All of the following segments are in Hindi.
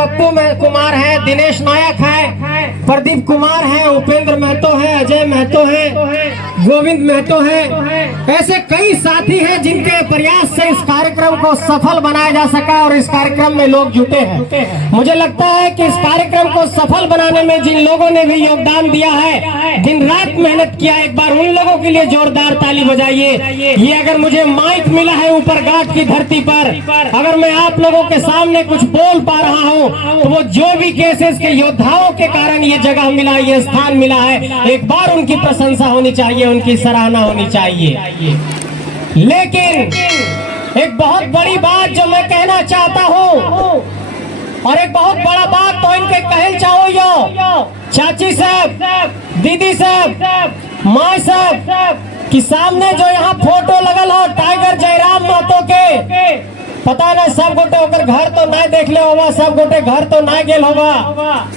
पप्पू कुमार है, दिनेश नायक है, प्रदीप कुमार है, उपेंद्र महतो है, अजय महतो है, गोविंद महतो है। ऐसे कई साथी हैं जिनके प्रयास से इस कार्यक्रम को सफल बनाया जा सका और इस कार्यक्रम में लोग जुटे हैं। मुझे लगता है कि इस कार्यक्रम को सफल बनाने में जिन लोगों ने भी योगदान दिया है, दिन रात मेहनत किया, एक बार उन लोगों के लिए जोरदार ताली बजाइए। ये अगर मुझे माइक मिला है ऊपर घाट की धरती पर, अगर मैं आप लोगों के सामने कुछ बोल पा रहा हूँ, तो वो जो भी केसेस के योद्धाओं के कारण ये जगह मिला, ये स्थान मिला है, एक बार उनकी प्रशंसा होनी चाहिए, उनकी सराहना होनी चाहिए। लेकिन एक बहुत बड़ी बात जो मैं कहना चाहता हूँ, और एक बहुत बड़ा बात तो इनके कहल चाहो यो चाची साहब, दीदी साहब, माँ साहब कि सामने जो यहाँ फोटो लगल हो टाइगर जयराम महतो के, पता नहीं सब गोटे होकर घर तो नहीं देख ले होगा, सब गोटे घर तो नहीं गेल होगा,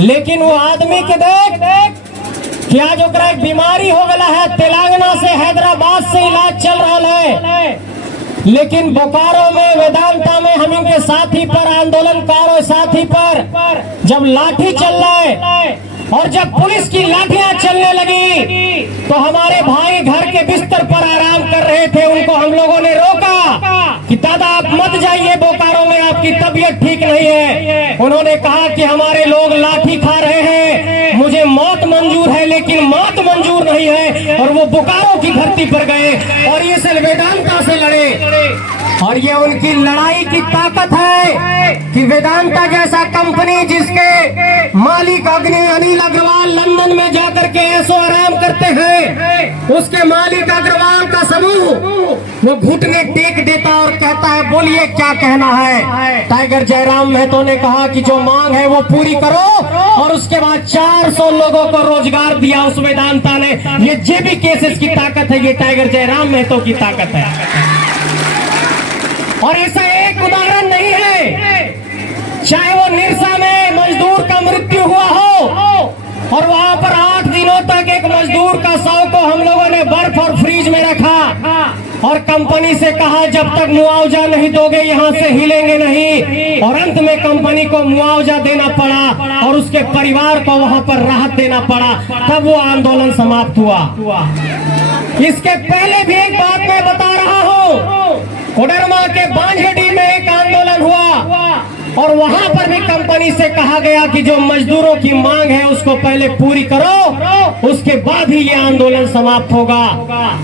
लेकिन वो आदमी के देख क्या जो एक बीमारी हो गया है, तेलंगाना से हैदराबाद से इलाज चल रहा है, लेकिन बोकारो में वेदांता में हम इनके साथी पर, आंदोलनकारों साथी पर जब लाठी चल रहा है और जब पुलिस की लाठियां चलने लगी, तो हमारे भाई घर के बिस्तर पर आराम कर रहे थे, उनको हम लोगों ने रोका कि दादा आप मत जाइए, बोकारो में आपकी तबीयत ठीक नहीं है। उन्होंने कहा कि हमारे लोग लाठी खा रहे हैं, मुझे मौत मंजूर है लेकिन मौत मंजूर नहीं है, और वो बोकारो की धरती पर गए और ये सिर्फ वेदांता से लड़े। और ये उनकी लड़ाई की ताकत है कि वेदांता जैसा कंपनी जिसके मालिक अनिल अग्रवाल लंदन में जाकर के ऐसो आराम करते हैं, उसके मालिक अग्रवाल का समूह वो घुटने टेक देता और कहता है बोलिए क्या कहना है। टाइगर जयराम महतो ने कहा कि जो मांग है वो पूरी करो, और उसके बाद 400 लोगों को रोजगार दिया उस वेदांता ने। ये जेबी केसेस की ताकत है, ये टाइगर जयराम महतो की ताकत है। और ऐसा एक उदाहरण नहीं है, चाहे वो निरसा में मजदूर का मृत्यु हुआ हो और वहां पर 8 दिनों तक एक मजदूर का शव को हम लोगों ने बर्फ और फ्रीज में रखा और कंपनी से कहा जब तक मुआवजा नहीं दोगे यहाँ से हिलेंगे नहीं, और अंत में कंपनी को मुआवजा देना पड़ा और उसके परिवार को वहां पर राहत देना पड़ा, तब वो आंदोलन समाप्त हुआ। इसके पहले भी एक बात मैं बता रहा हूँ, कोडरमा के बांझडी में एक आंदोलन हुआ और वहां पर भी कंपनी से कहा गया कि जो मजदूरों की मांग है उसको पहले पूरी करो, उसके बाद ही ये आंदोलन समाप्त होगा।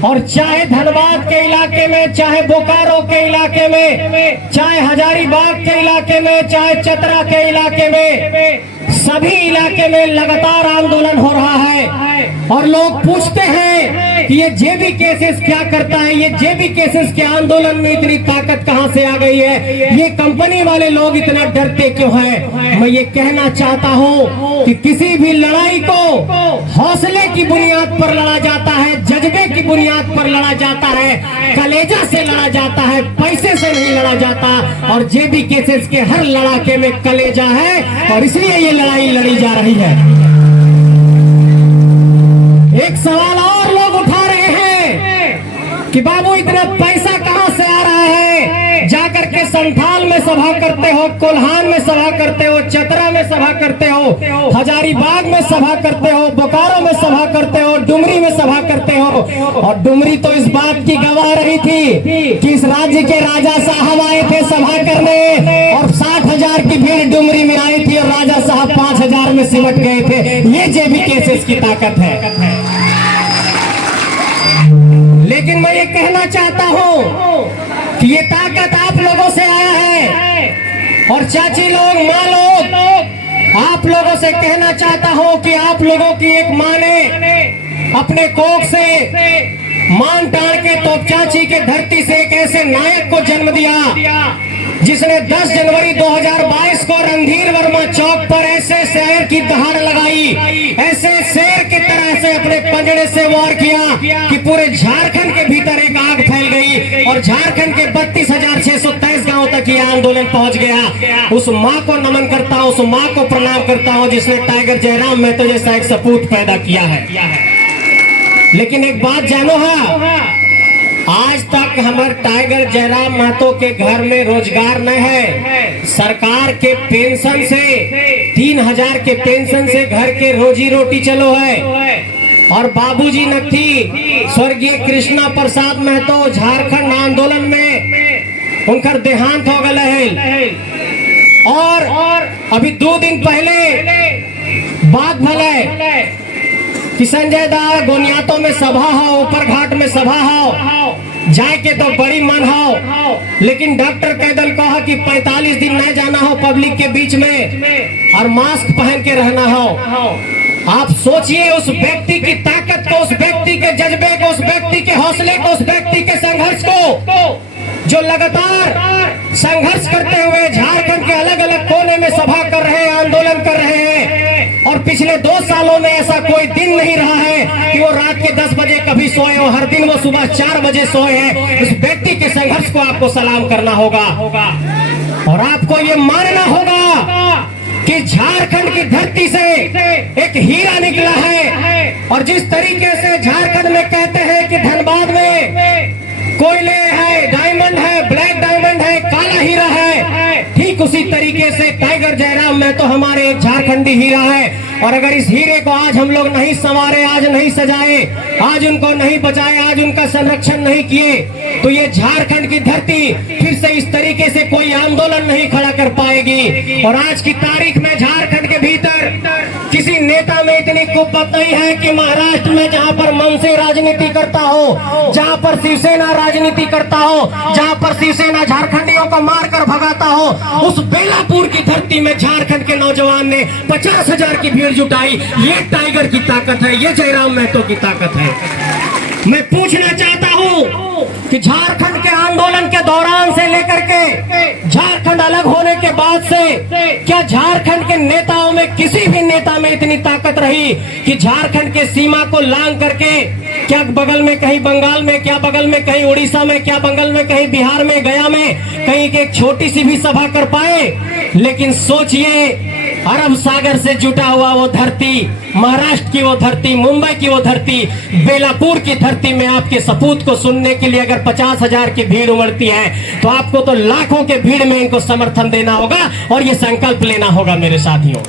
और चाहे धनबाद के इलाके में, चाहे बोकारो के इलाके में, चाहे हजारीबाग के इलाके में, चाहे चतरा के इलाके में, सभी इलाके में लगातार आंदोलन हो रहा है। और लोग पूछते हैं कि ये जेबी केसेस क्या करता है, ये जेबी केसेस के आंदोलन में इतनी ताकत कहां से आ गई है, ये कंपनी वाले लोग इतना डरते क्यों हैं। मैं ये कहना चाहता हूं कि किसी भी लड़ाई को हौसले की बुनियाद पर लड़ा जाता है, जज्बे की बुनियाद पर लड़ा जाता है, कलेजा से लड़ा जाता है, पैसे से नहीं लड़ा जाता। और जेबी केसेस के हर लड़ाके में कलेजा है और इसलिए ये लड़ाई लड़ी जा रही है। एक सवाल और लोग उठा रहे हैं कि बाबू इतना पैसा कहां से आ रहा है, जाकर के संथाल में सभा करते हो, कोल्हान में सभा करते हो, चतरा में सभा करते हो, हजारीबाग में सभा करते हो, बोकारो में सभा करते हो, डुमरी में सभा करते हो। और डुमरी तो इस बात की गवाह रही थी कि इस राज्य के राजा साहब आए थे सभा करने और 60,000 की भीड़ डुमरी में आई थी और राजा साहब 5,000 में सिमट गए थे। ये जेबी केसेस की ताकत है। लेकिन मैं ये कहना चाहता हूं कि ये ताकत आप लोगों से आया है। और चाची लोग, माँ लोग, आप लोगों से कहना चाहता हूं कि आप लोगों की एक माँ ने अपने कोख से मान टाल के तोपचाची के धरती से एक ऐसे नायक को जन्म दिया जिसने 10 जनवरी 2022 को रणधीर वर्मा चौक पर ऐसे शेर की दहाड़ लगाई, ऐसे शेर की तरह से अपने पंजड़े से वार किया कि पूरे झारखंड के भीतर एक आग फैल गई और झारखंड के 32,623 गांव तक ये आंदोलन पहुंच गया। उस माँ को नमन करता हूँ, उस माँ को प्रणाम करता हूँ जिसने टाइगर जयराम महतो जैसा एक सपूत पैदा किया है। लेकिन एक बात जानो है आज तक हमारे टाइगर जयराम महतो के घर में रोजगार न है। सरकार के पेंशन से 3000 के पेंशन से घर के रोजी रोटी चलो है। और बाबूजी नथी स्वर्गीय कृष्णा प्रसाद महतो झारखंड आंदोलन में उनका देहांत हो गया है। और अभी 2 दिन पहले बात भले कि संजय दा गोनियातों में सभा हो, ऊपर घाट में सभा हो, जाए के तो बड़ी मन हो, लेकिन डॉक्टर कैदल कहा कि 45 दिन नहीं जाना हो पब्लिक के बीच में और मास्क पहन के रहना हो। आप सोचिए उस व्यक्ति की ताकत को, उस व्यक्ति के जज्बे को, उस व्यक्ति के हौसले को, उस व्यक्ति के संघर्ष को, जो लगातार संघर्ष करते हुए झारखंड के अलग अलग कोने में सभा कर रहे हैं, आंदोलन कर रहे हैं। और पिछले 2 सालों में ऐसा कोई दिन नहीं रहा है कि वो रात के 10 बजे कभी सोए हो, हर दिन वो सुबह 4 बजे सोए हैं। उस व्यक्ति के संघर्ष को आपको सलाम करना होगा और आपको ये मानना होगा कि झारखंड की धरती से एक हीरा निकला है। और जिस तरीके से झारखंड में कहते हैं कि धनबाद में कोयले है, डायमंड है, ब्लैक डायमंड है, काला हीरा है, ठीक उसी तरीके से टाइगर जयराम महतो हमारे एक झारखंडी हीरा है। और अगर इस हीरे को आज हम लोग नहीं संवारे, आज नहीं सजाए, आज उनको नहीं बचाए, आज उनका संरक्षण नहीं किए, तो ये झारखंड की धरती फिर से इस तरीके से कोई आंदोलन नहीं खड़ा कर पाएगी। और आज की तारीख में झारखंड के भीतर किसी नेता में इतनी कुव्वत नहीं है कि महाराष्ट्र में जहां पर मनसे राजनीति करता हो, जहां पर शिवसेना राजनीति करता हो, जहां पर शिवसेना झारखंडियों को मारकर भगाता हो, उस बेलापुर की धरती में झारखंड के नौजवान ने 50,000 की भीड़ जुटाई। ये टाइगर की ताकत है, ये जयराम महतो की ताकत है। मैं पूछना चाहता हूं कि झारखंड के आंदोलन के दौरान से लेकर के झारखंड अलग होने के बाद से क्या झारखंड के नेताओं में, किसी भी नेता में इतनी ताकत रही कि झारखंड के सीमा को लांग करके, क्या बगल में कहीं बंगाल में, क्या बगल में कहीं उड़ीसा में, क्या बगल में कहीं बिहार में, गया में कहीं एक छोटी सी भी सभा कर पाए? लेकिन सोचिए, अरब सागर से जुटा हुआ वो धरती, महाराष्ट्र की वो धरती, मुंबई की वो धरती, बेलापुर की धरती में आपके सपूत को सुनने के लिए अगर 50,000 की भीड़ उमड़ती है, तो आपको तो लाखों के भीड़ में इनको समर्थन देना होगा और ये संकल्प लेना होगा। मेरे साथियों,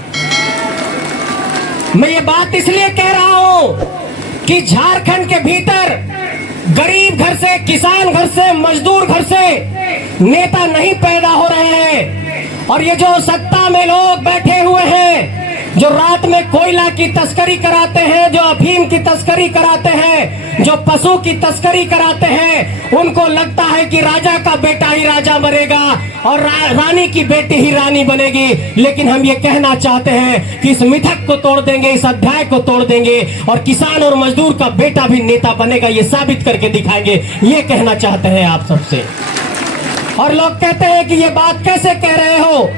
मैं ये बात इसलिए कह रहा हूं कि झारखंड के भीतर गरीब घर से, किसान घर से, मजदूर घर से नेता नहीं पैदा हो रहे हैं। और ये जो सत्ता में लोग बैठे हुए हैं, जो रात में कोयला की तस्करी कराते हैं, जो अफीम की तस्करी कराते हैं, जो पशु की तस्करी कराते हैं, उनको लगता है कि राजा का बेटा ही राजा बनेगा और रानी की बेटी ही रानी बनेगी। लेकिन हम ये कहना चाहते हैं कि इस मिथक को तोड़ देंगे, इस अध्याय को तोड़ देंगे और किसान और मजदूर का बेटा भी नेता बनेगा, ये साबित करके दिखाएंगे। ये कहना चाहते हैं आप सबसे। और लोग कहते हैं कि ये बात कैसे कह रहे हो,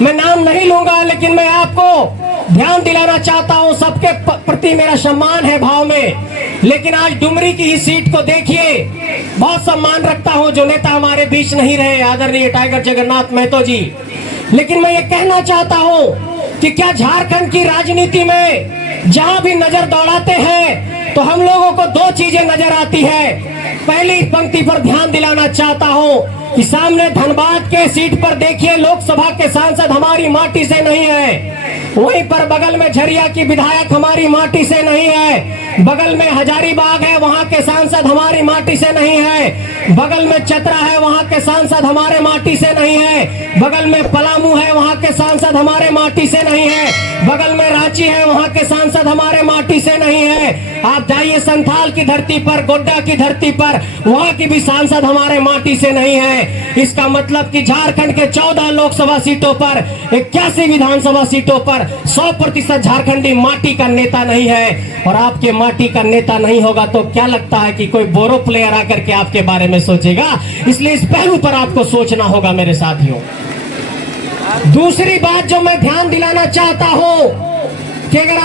मैं नाम नहीं लूंगा, लेकिन मैं आपको ध्यान दिलाना चाहता हूं, सबके प्रति मेरा सम्मान है भाव में। लेकिन आज डुमरी की ही सीट को देखिए, बहुत सम्मान रखता हूं, जो नेता हमारे बीच नहीं रहे, आदरणीय टाइगर जगन्नाथ महतो जी। लेकिन मैं ये कहना चाहता हूं कि क्या झारखंड की राजनीति में जहां भी नजर दौड़ाते हैं तो हम लोगों को 2 चीजें नजर आती है। पहली पंक्ति पर ध्यान दिलाना चाहता हूं कि सामने धनबाद के सीट पर देखिए, लोकसभा के सांसद हमारी माटी से नहीं है। वहीं पर बगल में झरिया की विधायक हमारी माटी से नहीं है। बगल में हजारीबाग है, वहां के सांसद हमारी माटी से नहीं है। बगल में चतरा है, वहां के सांसद हमारे माटी से नहीं है। बगल में पलामू है, वहां के सांसद हमारे माटी से नहीं है। बगल में रांची है, वहां के सांसद हमारे माटी से नहीं है। आप जाइए संथाल की धरती पर, गोड्डा की धरती पर, वहां की भी सांसद हमारे माटी से नहीं है। इसका मतलब कि झारखंड के 14 लोकसभा सीटों पर, 81 विधानसभा सीटों पर 100% झारखंडी माटी का नेता नहीं है। और आपके माटी का नेता नहीं होगा तो क्या लगता है कि कोई बोरो प्लेयर आकर के आपके बारे में सोचेगा? इसलिए इस पहलू पर आपको सोचना होगा मेरे साथियों। दूसरी बात जो मैं ध्यान दिलाना चाहता हूं कि अगर